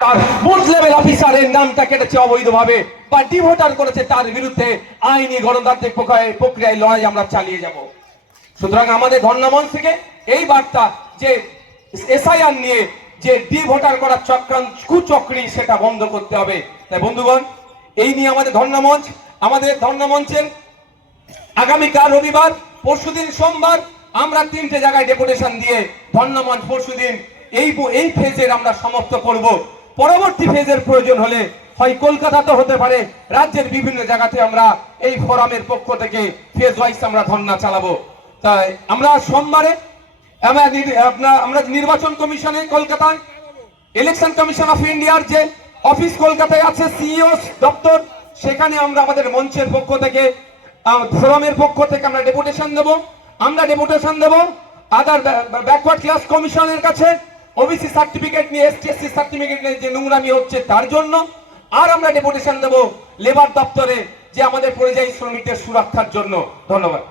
তার booth level অফিসারের নামটা কেটেছে অবৈধভাবে বা ডিভোটার করেছে, তার বিরুদ্ধে আইনি গণতান্ত্রিক প্রক্রিয়ায় লড়াই আমরা চালিয়ে যাব। সুতরাং আমাদের ধর্ণা মঞ্চ থেকে এই বার্তা যে এসআইআর নিয়ে যে ডিভোটার করার চক্রান্ত কুচক্রী, সেটা বন্ধ করতে হবে। তাই বন্ধুগণ, এই নিয়ে আমাদের ধর্ণা মঞ্চ, আমাদের ধর্ণা মঞ্চের আগামীকাল রবিবার, পরশুদিন সোমবার আমরা 3টে জায়গায় ডেপুটেশন দিয়ে ধর্ণা মঞ্চ পরশুদিন এই ফেজের আমরা সমাপ্ত করব। পরবর্তী ফেজের প্রয়োজন হলে হয় কলকাতাতে হতে পারে, রাজ্যের বিভিন্ন জায়গাতে আমরা এই ফোরামের পক্ষ থেকে ফেজ ওয়াইজ আমরা ধর্ণা চালাবো। তাই আমরা সোমবারে আমরা নির্বাচন কমিশনে কলকাতায়, ইলেকশন কমিশন অফ ইন্ডিয়ার যে অফিস কলকাতায় আছে, সিইও দপ্তর, সেখানে আমরা আমাদের মঞ্চের পক্ষ থেকে, ফোরামের পক্ষ থেকে আমরা ডেপুটেশন দেব আদার ব্যাকওয়ার্ড ক্লাস কমিশনের কাছে, ওবিসি সার্টিফিকেট নিয়ে, এসটিএসসি সার্টিফিকেট নিয়ে যে নোংরামি হচ্ছে তার জন্য। আর আমরা ডেপুটেশন দেব লেবার দপ্তরে, যে আমাদের পরিযায়ী শ্রমিকদের সুরক্ষার জন্য। ধন্যবাদ।